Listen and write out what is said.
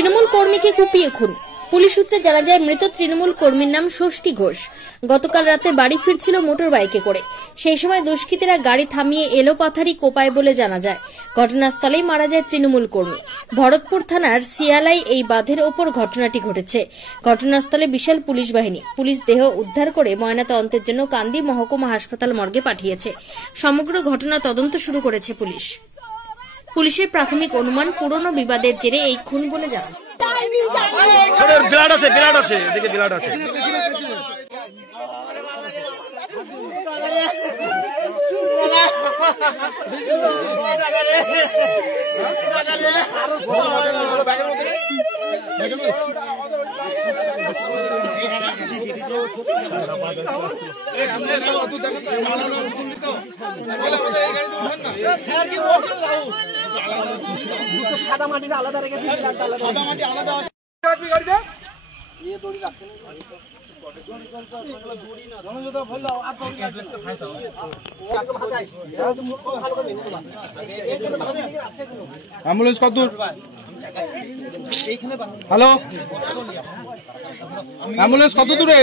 তৃণমূল কর্মীকে কুপিয়ে খুন। পুলিশ সূত্রে জানা যায়, মৃত তৃণমূল কর্মীর নাম ষষ্ঠী ঘোষ। গতকাল রাতে বাড়ি ফিরছিল মোটর বাইকে করে। সেই সময় দুষ্কৃতীরা গাড়ি থামিয়ে এলোপাথারি কোপায় বলে জানা যায়। ঘটনাস্থলেই মারা যায় তৃণমূল কর্মী। ভরতপুর থানার শিয়ালাই এই বাঁধের ওপর ঘটনাটি ঘটেছে। ঘটনাস্থলে বিশাল পুলিশ বাহিনী। পুলিশ দেহ উদ্ধার করে ময়নাতদন্তের জন্য কান্দি মহকুমা হাসপাতাল মর্গে পাঠিয়েছে। সমগ্র ঘটনা তদন্ত শুরু করেছে পুলিশ। পুলিশের প্রাথমিক অনুমান, পুরনো বিবাদের জেরে এই খুন বলে জানা যায়। বিরাট আছে, বিরাট আছে, এদিকে বিরাট আছে। সাদা মাটিটা আলাদা রেখেছি, সাদা মাটি আলাদা আছে। অ্যাম্বুলেন্স কত দূর? হ্যালো, অ্যাম্বুলেন্স কত দূরে?